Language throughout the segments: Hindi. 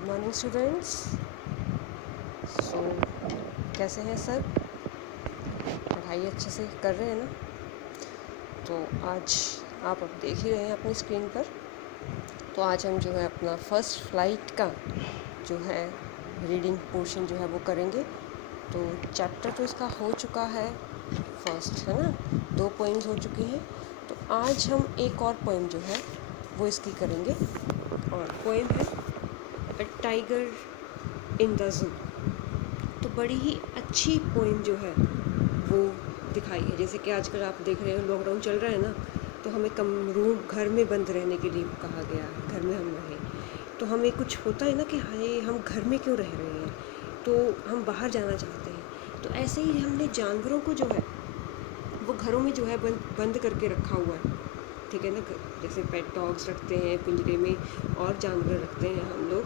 Good morning students. सो कैसे हैं सर? पढ़ाई अच्छे से कर रहे हैं ना? तो आज आप अब देख ही रहे हैं अपनी स्क्रीन पर। तो आज हम जो है अपना फर्स्ट फ्लाइट का जो है रीडिंग पोर्शन जो है वो करेंगे। तो चैप्टर तो इसका हो चुका है फर्स्ट, है ना? 2 पोइम्स हो चुकी हैं। तो आज हम एक और पोइम जो है वो इसकी करेंगे, और पोइम है अ टाइगर इन द ज़ू। तो बड़ी ही अच्छी पोइम जो है वो दिखाई है। जैसे कि आजकल आप देख रहे हो लॉकडाउन चल रहा है ना, तो हमें कम रूम घर में बंद रहने के लिए कहा गया है, घर में हम रहें। तो हमें कुछ होता है ना कि हाय हम घर में क्यों रह रहे हैं, तो हम बाहर जाना चाहते हैं। तो ऐसे ही हमने जानवरों को जो है वो घरों में जो है बंद करके रखा हुआ है, ठीक है ना? जैसे पेट डॉग्स रखते हैं पिंजरे में, और जानवर रखते हैं हम लोग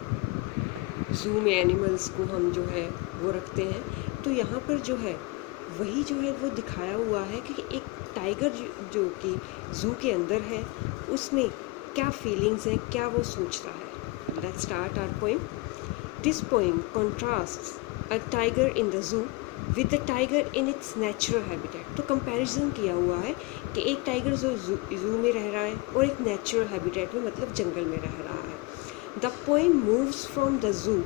ज़ू में, एनिमल्स को हम जो है वो रखते हैं। तो यहाँ पर जो है वही जो है वो दिखाया हुआ है कि एक टाइगर जो कि ज़ू के अंदर है, उसमें क्या फीलिंग्स हैं, क्या वो सोचता है। Let's start our poem. This poem contrasts a tiger in the zoo with the tiger in its natural habitat. तो कंपैरिजन किया हुआ है कि एक टाइगर जो ज़ू में रह रहा है और एक नेचुरल हैबिटेट में, मतलब जंगल में रह रहा है। The poem moves from the zoo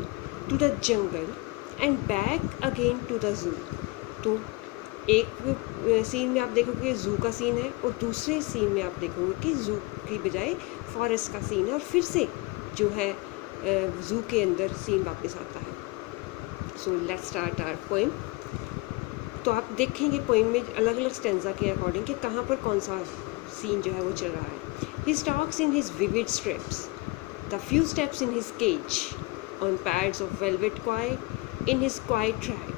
to the jungle and back again to the zoo. तो एक सीन में आप देखोगे ज़ू का सीन है, और दूसरे सीन में आप देखोगे कि ज़ू की बजाय फॉरेस्ट का सीन है, और फिर से जो है ज़ू के अंदर सीन वापस आता है। So let's start our poem. तो आप देखेंगे पोएम में अलग अलग स्टेंजा के अकॉर्डिंग कि कहाँ पर कौन सा सीन जो है वो चल रहा है। He talks in his vivid strips, the few steps in his cage, on pads of velvet quiet, in his quiet track.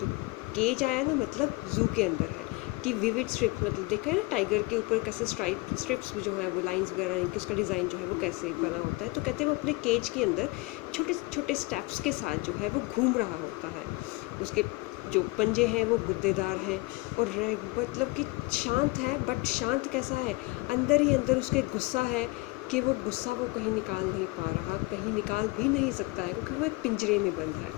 तो केज आया ना, मतलब ज़ू के अंदर है कि विविड स्ट्रिप, मतलब देखा है ना टाइगर के ऊपर कैसे स्ट्रिप्स जो है वो लाइंस वगैरह हैं कि उसका डिज़ाइन जो है वो कैसे बना होता है। तो कहते हैं वो अपने केज के अंदर छोटे छोटे स्टेप्स के साथ जो है वो घूम रहा होता है। उसके जो पंजे हैं वो गुद्देदार हैं, और मतलब कि शांत है, बट शांत कैसा है, अंदर ही अंदर उसके गुस्सा है कि वो गुस्सा वो कहीं निकाल नहीं पा रहा, कहीं निकाल भी नहीं सकता है, क्योंकि वो एक पिंजरे में बंद है।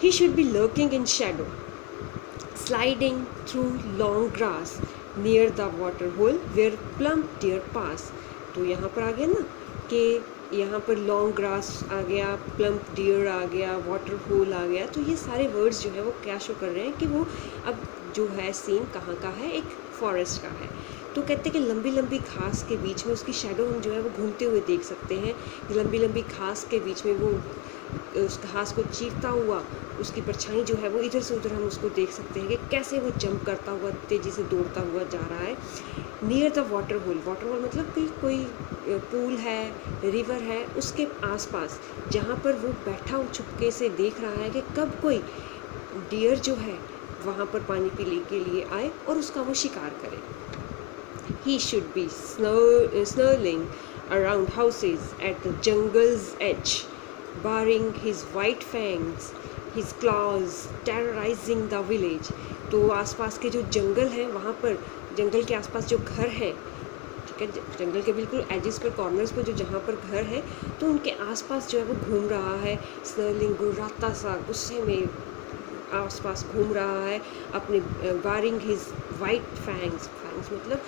He should be lurking in shadow, sliding through long grass near the water hole where plump deer pass. तो यहाँ पर आ गया ना कि यहाँ पर लॉन्ग ग्रास आ गया, प्लम्प डियर आ गया, वाटर होल आ गया। तो ये सारे वर्ड्स जो है वो क्या शो कर रहे हैं कि वो अब जो है सीन कहाँ का है, एक फॉरेस्ट का है। तो कहते हैं कि लंबी लंबी घास के बीच में उसकी शैडो हम जो है वो घूमते हुए देख सकते हैं। लंबी लंबी घास के बीच में वो उस घास को चीरता हुआ, उसकी परछाई जो है वो इधर से उधर हम उसको देख सकते हैं कि कैसे वो जंप करता हुआ, तेज़ी से दौड़ता हुआ जा रहा है। Near the water hole, water hole मतलब कि कोई पूल है, रिवर है, उसके आसपास जहाँ पर वो बैठा चुपके से देख रहा है कि कब कोई डियर जो है वहाँ पर पानी पीने के लिए आए और उसका वो शिकार करे। He should be snarling around houses at the jungle's edge, baring his white fangs, his claws terrorizing the village. तो आसपास के जो जंगल है वहाँ पर, जंगल के आसपास जो घर है, ठीक है, जंगल के बिल्कुल एजिस पर, कॉर्नर्स पर जो जहाँ पर घर है, तो उनके आसपास जो है वो घूम रहा है। स्नर्लिंग, गुर्राता सा, गुस्से में आसपास घूम रहा है अपने बारिंग हिज वाइट फैंग्स मतलब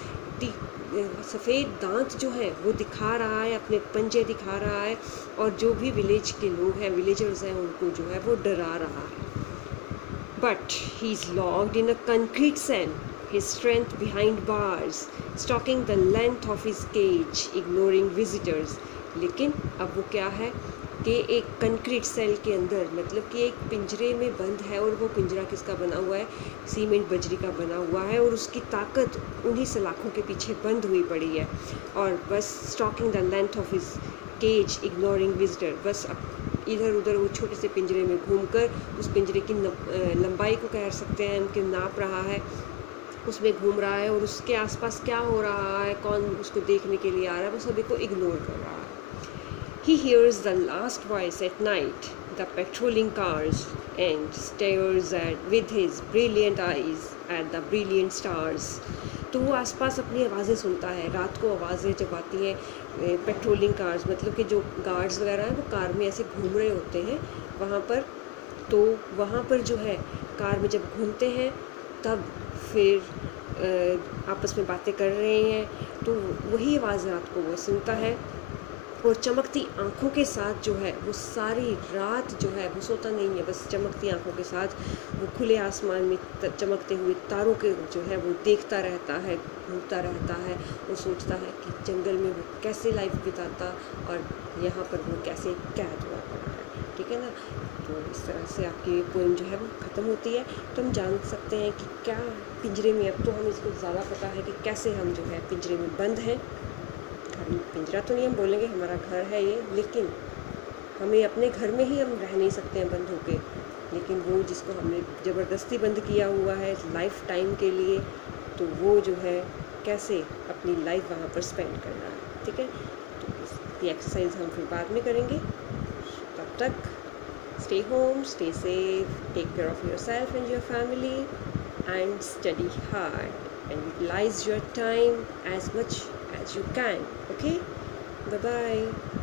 सफ़ेद दांत जो है वो दिखा रहा है, अपने पंजे दिखा रहा है, और जो भी विलेज के लोग हैं, विलेजर्स हैं, उनको जो है वो डरा रहा है। But he is locked in a concrete cell, his strength behind bars, stalking the length of his cage, ignoring visitors. लेकिन अब वो क्या है कि एक कंक्रीट सेल के अंदर, मतलब कि एक पिंजरे में बंद है, और वो पिंजरा किसका बना हुआ है, सीमेंट बजरी का बना हुआ है, और उसकी ताकत उन्हीं सलाखों के पीछे बंद हुई पड़ी है। और बस stalking the length of his cage, ignoring visitor, बस इधर उधर वो छोटे से पिंजरे में घूमकर उस पिंजरे की लंबाई को कह सकते हैं कि नाप रहा है, उसमें घूम रहा है, और उसके आसपास क्या हो रहा है, कौन उसको देखने के लिए आ रहा है, वो सभी को इग्नोर कर रहा है। He hears the last voice at night, the patrolling cars, and stares with his brilliant eyes at the brilliant stars. तो वो आसपास अपनी आवाज़ें सुनता है। रात को आवाज़ें जब आती हैं, पेट्रोलिंग कार्स, मतलब कि जो गार्ड्स वगैरह हैं वो कार में ऐसे घूम रहे होते हैं वहाँ पर, तो वहाँ पर जो है कार में जब घूमते हैं तब फिर आपस में बातें कर रहे हैं, तो वही आवाज़ रात को वो सुनता है। और चमकती आँखों के साथ जो है वो सारी रात जो है वो सोता नहीं है, बस चमकती आँखों के साथ वो खुले आसमान में चमकते हुए तारों के जो है वो देखता रहता है, घूमता रहता है और सोचता है कि जंगल में वो कैसे लाइफ बिताता और यहाँ पर वो कैसे कैद हुआ पड़ा है। ठीक है ना। तो इस तरह से आपकी ये पोएम जो है वो ख़त्म होती है। तो हम जान सकते हैं कि क्या पिंजरे में, अब तो हमें इसको ज़्यादा पता है कि कैसे हम जो है पिंजरे में बंद हैं। पिंजरा तो नहीं हम बोलेंगे, हमारा घर है ये, लेकिन हमें अपने घर में ही हम रह नहीं सकते हैं बंद होके, लेकिन वो जिसको हमने ज़बरदस्ती बंद किया हुआ है लाइफ टाइम के लिए, तो वो जो है कैसे अपनी लाइफ वहाँ पर स्पेंड कर रहा है। ठीक है। तो इसकी एक्सरसाइज हम फिर बाद में करेंगे। तब तक stay home, stay safe, take care of yourself and your family and study hard and utilize your time as much as you can. Okay, bye bye.